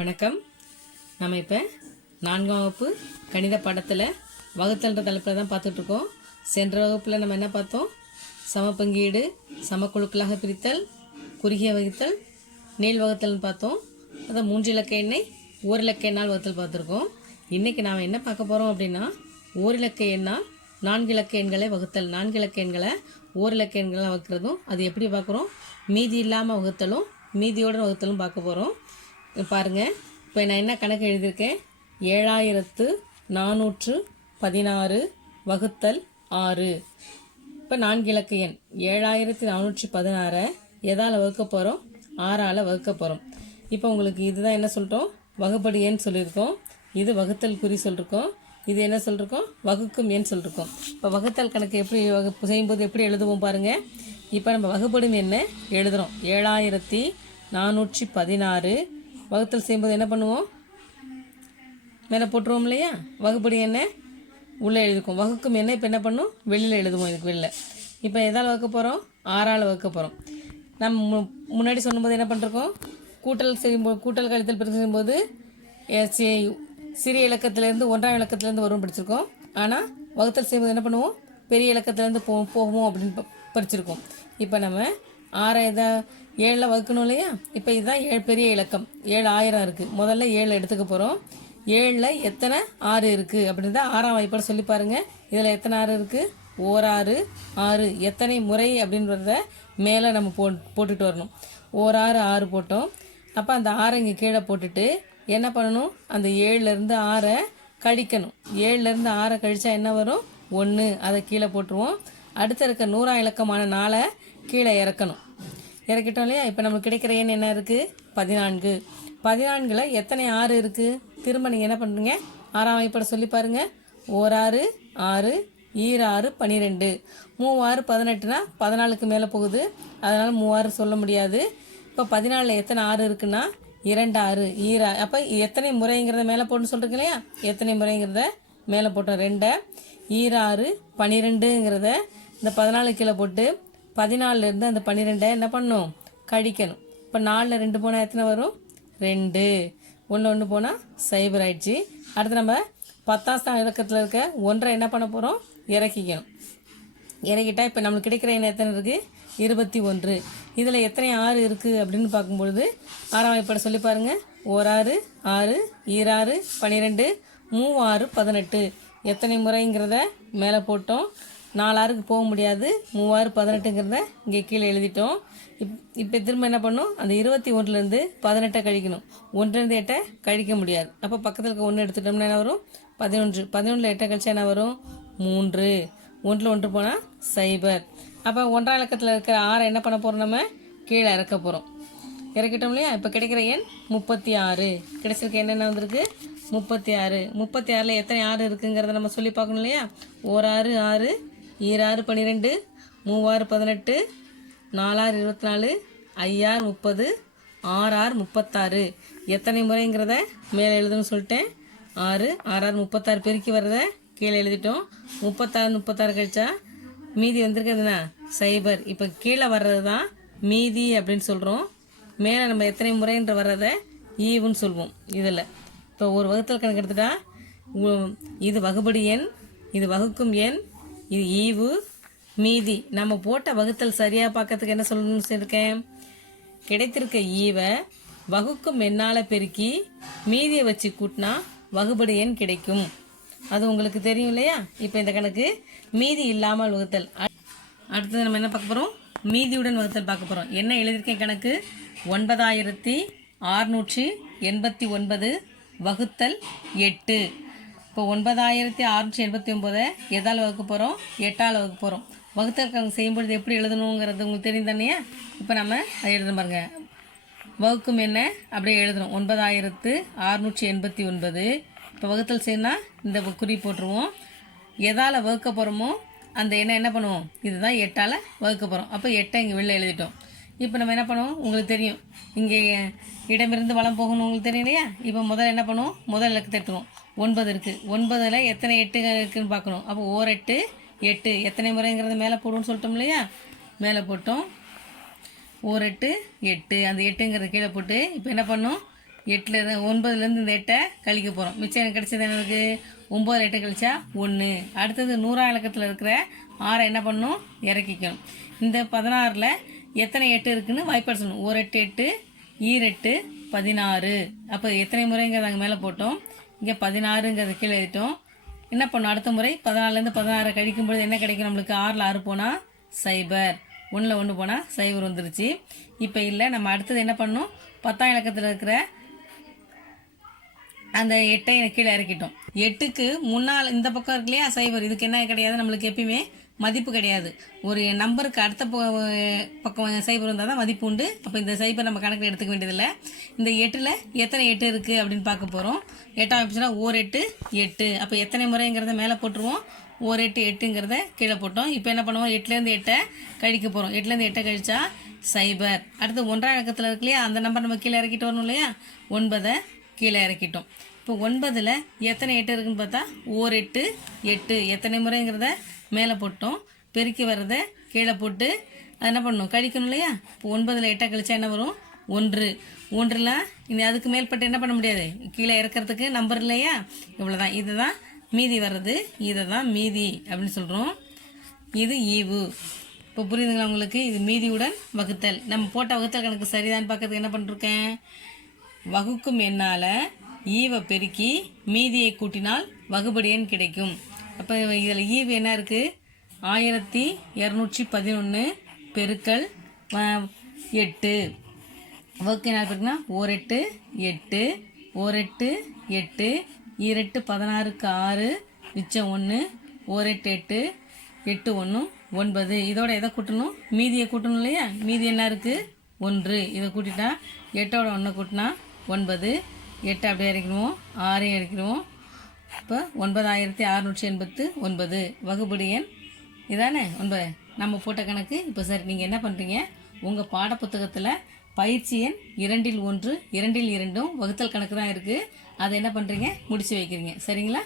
வணக்கம். நம்ம இப்போ நான்காம் வகுப்பு கணித பாடத்தில் வகுத்தல்ன்ற தலைப்பில் தான் பார்த்துட்ருக்கோம். சென்ற வகுப்பில் நம்ம என்ன பார்த்தோம்? சமப்பங்கீடு சமக்குழுக்களாக பிரித்தல் குறுகிய வகுத்தல் நீள் வகுத்தல்னு பார்த்தோம். அதை மூன்று இலக்க எண்ணை ஓர் இலக்க எண்ணால் வகுத்தல் பார்த்துருக்கோம். இன்றைக்கி நாம் என்ன பார்க்க போகிறோம் அப்படின்னா ஓர் இலக்க எண்ணால் நான்கு இலக்க எண்களை வகுத்தல். நான்கு இலக்க எண்களை ஓர் இலக்க எண்களாக வகுக்கிறதும் அது எப்படி பார்க்குறோம்? மீதி இல்லாமல் வகுத்தலும் மீதியோட வகுத்தலும் பார்க்க போகிறோம் பாருங்கள் இப்போ நான் என்ன கணக்கு எழுதியிருக்கேன்? ஏழாயிரத்து நானூற்று பதினாறு வகுத்தல் ஆறு. இப்போ நான்கு இலக்கு எண். ஏழாயிரத்தி நானூற்றி பதினாறை எதால் வகுக்க போகிறோம் ஆறால் வகுக்க போகிறோம் இப்போ உங்களுக்கு இதுதான் என்ன சொல்கிறோம் வகுப்படி எண் சொல்லியிருக்கோம். இது வகுத்தல் குறி சொல்லியிருக்கோம் இது என்ன சொல்லிருக்கோம்? வகுக்கும் எண் சொல்லியிருக்கோம் இப்போ வகுத்தல் கணக்கு எப்படி வகுப்பு செய்யும்போது எப்படி எழுதுவோம் பாருங்கள் இப்போ நம்ம வகுப்படும் எண்ணை எழுதுகிறோம் ஏழாயிரத்தி நானூற்றி பதினாறு வகுத்தல் செய்யும்போது என்ன பண்ணுவோம்? மேலே போட்டுருவோம் இல்லையா? வகுப்படி என்ன? உள்ளே எழுதிக்கும் வகுக்கும் என்ன இப்போ என்ன பண்ணும்? வெளியில் எழுதுவோம் இதுக்கு வெளில இப்போ எதால் வகுக்க போகிறோம் ஆறால் வகுக்க போகிறோம் நம்ம மு- முன்னாடி சொல்லும்போது என்ன பண்ணிருக்கோம்? கூட்டல் செய்யும்போது கூட்டல் கழித்தல் பெருக்கல் செய்யும்போது சிறிய இலக்கத்திலேருந்து ஒன்றாம் இலக்கத்திலேருந்து வரும் படிச்சிருக்கோம். ஆனால் வகுத்தல் செய்யும்போது என்ன பண்ணுவோம்? பெரிய இலக்கத்திலேருந்து போ போவோம் அப்படின்னு ப- படிச்சிருக்கோம் இப்போ நம்ம ஆறை எதா ஏழில் வகுக்கணும் இல்லையா? இப்போ இதுதான் ஏழு பெரிய இலக்கம். ஏழு ஆயிரம் இருக்குது முதல்ல ஏழு எடுத்துக்க போகிறோம் ஏழில் எத்தனை ஆறு இருக்குது அப்படின்னு தான் ஆறாம் வாய்ப்பாடு சொல்லி பாருங்கள் இதில் எத்தனை ஆறு இருக்குது ஓராறு ஆறு. எத்தனை முறை அப்படின்றத மேலே நம்ம போ போட்டுட்டு வரணும். ஓராறு ஆறு போட்டோம். அப்போ அந்த ஆறை இங்கே கீழே போட்டுட்டு என்ன பண்ணணும்? அந்த ஏழுலேருந்து ஆறை கழிக்கணும். ஏழுலேருந்து ஆறை கழித்தா என்ன வரும்? ஒன்று அதை கீழே போட்டுருவோம். அடுத்த இருக்க நூறாம் இலக்கமான நாளை கீழே இறக்கணும். இறக்கிட்டோம் இல்லையா? இப்போ நமக்கு கிடைக்கிற எண் என்ன இருக்குது பதினான்கு. பதினான்கில் எத்தனை ஆறு இருக்குது திரும்ப நீங்கள் என்ன பண்ணுறீங்க ஆறாம் வாய்ப்பட சொல்லி பாருங்கள் ஓராறு ஆறு ஈராறு பன்னிரெண்டு மூவாறு பதினெட்டுனா பதினாலுக்கு மேலே போகுது. அதனால் மூவாறு சொல்ல முடியாது. இப்போ பதினாலில் எத்தனை ஆறு இருக்குன்னா இரண்டு ஆறு ஈரா அப்போ எத்தனை முறைங்கிறத மேலே போட்டுன்னு சொல்கிறீங்க இல்லையா? எத்தனை முறைங்கிறத மேலே போட்டோம். ரெண்டை ஈராறு பன்னிரெண்டுங்கிறத இந்த பதினாலு கீழே போட்டு பதினாலிருந்து அந்த பன்னிரெண்டை என்ன பண்ணும்? கழிக்கணும் இப்போ நாலில் ரெண்டு போனால் எத்தனை வரும்? ரெண்டு. ஒன்று ஒன்று போனால் சைபர் ஆயிடுச்சு. அடுத்து நம்ம பத்தாம் ஸ்தான இலக்கத்தில் இருக்க ஒன்றை என்ன பண்ண போகிறோம் இறக்கிக்கணும். இறக்கிட்டால் இப்போ நம்மளுக்கு கிடைக்கிற எண்ணம் எத்தனை இருக்குது இருபத்தி ஒன்று. இதில் எத்தனை ஆறு இருக்குது அப்படின்னு பார்க்கும்பொழுது ஆறாம் வாய்ப்பாடை சொல்லி பாருங்கள் ஓராறு ஆறு ஈராறு பன்னிரெண்டு மூவாறு பதினெட்டு. எத்தனை முறைங்கிறத மேலே போட்டோம். நாலாறுக்கு போக முடியாது. மூவாறு பதினெட்டுங்கிறத இங்கே கீழே எழுதிட்டோம். இப் இப்போ திரும்ப என்ன பண்ணும்? அந்த இருபத்தி ஒன்றுலேருந்து பதினெட்டை கழிக்கணும். ஒன்றுலேருந்து எட்டை கழிக்க முடியாது. அப்போ பக்கத்தில் இருக்க ஒன்று எடுத்துட்டோம்னா என்ன வரும்? பதினொன்று. பதினொன்றில் எட்டை கழிச்சா என்ன வரும்? மூன்று. ஒன்றில் ஒன்று போனால் சைபர். அப்போ ஒன்றாம் இலக்கத்தில் இருக்கிற ஆறை என்ன பண்ண போகிறோம் நம்ம? கீழே இறக்க போகிறோம் இறக்கிட்டோம் இல்லையா? இப்போ கிடைக்கிற எண் முப்பத்தி ஆறு கிடைச்சிருக்க என்னென்ன வந்திருக்கு? முப்பத்தி ஆறு முப்பத்தி ஆறில் எத்தனை ஆறு இருக்குங்கிறத நம்ம சொல்லி பார்க்கணும் இல்லையா? ஒரு ஆறு ஆறு ஈராறு பன்னிரெண்டு மூவாறு பதினெட்டு நாலாறு இருபத்தி நாலு ஐயாறு முப்பது ஆறாறு முப்பத்தாறு. எத்தனை முறைங்கிறத மேலே எழுதுன்னு சொல்லிட்டேன். ஆறு ஆறாறு முப்பத்தாறு பெருக்கி வர்றத கீழே எழுதிட்டோம். முப்பத்தாறு முப்பத்தாறு கழிச்சா மீதி வந்திருக்கிறதுனா சைபர். இப்போ கீழே வர்றது தான் மீதி அப்படின்னு சொல்கிறோம் மேலே நம்ம எத்தனை முறைன்ற வர்றத ஈவுன்னு சொல்வோம் இதில். இப்போ ஒரு வகுத்தல் கணக்கு எடுத்துட்டா இது வகுபடி எண் இது வகுக்கும் எண் இது ஈவு மீதி. நம்ம போட்ட வகுத்தல் சரியாக பார்க்கறதுக்கு என்ன சொல்லணும்னு சொல்லியிருக்கேன் கிடைத்திருக்க ஈவை வகுக்கும் எண்ணால் பெருக்கி மீதியை வச்சு கூட்டினா வகுபடி எண் கிடைக்கும். அது உங்களுக்கு தெரியும் இல்லையா? இப்போ இந்த கணக்கு மீதி இல்லாமல் வகுத்தல். அடுத்தது நம்ம என்ன பார்க்க போகிறோம் மீதியுடன் வகுத்தல் பார்க்க போகிறோம் என்ன எழுதியிருக்கேன் கணக்கு? ஒன்பதாயிரத்தி ஆறுநூற்றி எண்பத்தி ஒன்பது வகுத்தல் எட்டு. இப்போ ஒன்பதாயிரத்தி அறுநூற்றி எண்பத்தி ஒம்பதை எதால் வகுக்க போகிறோம் எட்டால் வகுக்க போகிறோம் வகுத்தற்காக செய்யும்பொழுது எப்படி எழுதணுங்கிறது உங்களுக்கு தெரியும் தானே இப்போ நம்ம அதை எழுத பாருங்க. வகுக்கும் என்ன? அப்படியே எழுதணும். ஒன்பதாயிரத்து அறுநூற்றி எண்பத்தி ஒன்பது இப்போ வகுத்தல் செய்யணும்னா இந்த குறி போட்டுருவோம். எதால் வகுக்க போகிறோமோ அந்த என்ன என்ன பண்ணுவோம்? இதுதான் எட்டால் வகுக்க போகிறோம் அப்போ எட்டை இங்கே வெளில எழுதிட்டோம். இப்போ நம்ம என்ன பண்ணுவோம்? உங்களுக்கு தெரியும். இங்கே இடமிருந்து வளம் போகணும் உங்களுக்கு தெரியும் இல்லையா? இப்போ முதல்ல என்ன பண்ணுவோம்? முதல் இலக்கு தட்டுவோம். ஒன்பது இருக்குது ஒன்பதில் எத்தனை எட்டு இருக்குதுன்னு பார்க்கணும். அப்போ ஓர் எட்டு. எட்டு எத்தனை முறைங்கிறது மேலே போடுவோம்னு சொல்லிட்டோம் இல்லையா? மேலே போட்டோம். ஓர் எட்டு. எட்டு அந்த எட்டுங்கிறது கீழே போட்டு இப்போ என்ன பண்ணோம்? எட்டில் ஒன்பதுலேருந்து இந்த எட்டை கழிக்க போகிறோம் மிச்சம் எனக்கு கிடைச்சது என்ன இருக்குது ஒம்பது எட்டை கழிச்சா ஒன்று அடுத்தது நூறாம் இலக்கத்தில் இருக்கிற ஆறை என்ன பண்ணணும் இறக்கிக்கணும். இந்த பதினாறில் எத்தனை எட்டு இருக்குன்னு வாய்ப்பாடு சொல்லணும். ஒரு எட்டு எட்டு ஈரெட்டு பதினாறு. அப்போ எத்தனை முறைங்கிறத அங்கே மேலே போட்டோம். இங்கே பதினாறுங்கிறத கீழே எழுதிட்டோம். என்ன பண்ணோம்? அடுத்த முறை பதினாலேருந்து பதினாறு கழிக்கும் பொழுது என்ன கிடைக்கும் நம்மளுக்கு? ஆறில் ஆறு போனால் சைபர். ஒன்றில் ஒன்று போனால் சைபர் வந்துருச்சு. இப்போ இல்லை நம்ம அடுத்தது என்ன பண்ணணும்? பத்தாம் இலக்கத்தில் இருக்கிற அந்த எட்டை கீழே இறக்கிட்டோம். எட்டுக்கு முன்னால் இந்த பக்கம் இருக்கு இல்லையா? சைபர். இதுக்கு என்ன கிடையாது நம்மளுக்கு எப்பயுமே? மதிப்பு கிடையாது. ஒரு நம்பருக்கு அடுத்த ப- பக்கம் சைபர் இருந்தால் தான் மதிப்பு உண்டு. அப்போ இந்த சைபர் நம்ம கணக்கில் எடுத்துக்க வேண்டியதில்லை. இந்த எட்டில் எத்தனை எட்டு இருக்குது அப்படின்னு பார்க்க போகிறோம் எட்டாம் ஆப்ஷனாக ஓர் எட்டு எட்டு. அப்போ எத்தனை முறைங்கிறத மேலே போட்டுருவோம். ஓர் எட்டு எட்டுங்கிறத கீழே போட்டோம். இப்போ என்ன பண்ணுவோம்? எட்டுலேருந்து எட்டை கழிக்க போகிறோம் எட்டுலேருந்து எட்டை கழிச்சா சைபர். அடுத்து ஒன்றாம் இலக்கத்தில் இருக்கு இல்லையா? அந்த நம்பர் நம்ம கீழே இறக்கிட்டு வரணும் இல்லையா? ஒன்பதை கீழே இறக்கிட்டோம். இப்போ ஒன்பதில் எத்தனை எட்டு இருக்குன்னு பார்த்தா ஓர் எட்டு எட்டு. எத்தனை முறைங்கிறத மேலே போட்டோம். பெருக்கி வர்றதை கீழே போட்டு அது என்ன பண்ணணும் கழிக்கணும் இல்லையா? இப்போ ஒன்பதில் எட்டாக கழிச்சா என்ன வரும்? ஒன்று. ஒன்றுலாம் இனி அதுக்கு மேல்பட்டு என்ன பண்ண முடியாது? கீழே இறக்கிறதுக்கு நம்பர் இல்லையா? இவ்வளோதான் இதுதான் மீதி வர்றது. இதை தான் மீதி அப்படின்னு சொல்கிறோம் இது ஈவு. இப்போ புரியுதுங்களா உங்களுக்கு? இது மீதியுடன் வகுத்தல். நம்ம போட்ட வகுத்தல் கணக்கு சரிதான் பார்க்கறதுக்கு என்ன பண்ணிருக்கேன்? வகுக்கும் என்னால் ஈவை பெருக்கி மீதியை கூட்டினால் வகுபடியன் கிடைக்கும். அப்போ இதில் ஈவு என்ன இருக்குது ஆயிரத்தி இரநூற்றி பதினொன்று பெருக்கல் எட்டு. ஒர்க் என்ன இருக்குன்னா? ஓர் எட்டு. எட்டு ஓர் எட்டு. எட்டு ஈரெட்டு பதினாறுக்கு ஆறு மிச்சம் ஒன்று ஓர் எட்டு. எட்டு எட்டு ஒன்று ஒன்பது. இதோட எதை கூட்டணும்? மீதியை கூட்டணும் இல்லையா? மீதி என்ன இருக்குது ஒன்று. இதை கூட்டிட்டா எட்டோட ஒன்றை கூட்டினா ஒன்பது. எட்டு அப்படியே இறக்கிடுவோம். ஆறையும் இறக்கிடுவோம். இப்போ ஒன்பதாயிரத்தி அறநூற்றி எண்பத்து ஒன்பது வகுபடி எண். இதானே? ஒன்பது நம்ம போட்ட கணக்கு. இப்போ சார் நீங்கள் என்ன பண்ணுறீங்க உங்கள் பாடப்புத்தகத்தில் பயிற்சி எண் இரண்டில் ஒன்று இரண்டில் இரண்டும் வகுத்தல் கணக்கு தான் இருக்குது அதை என்ன பண்ணுறீங்க முடிச்சு வைக்கிறீங்க. சரிங்களா?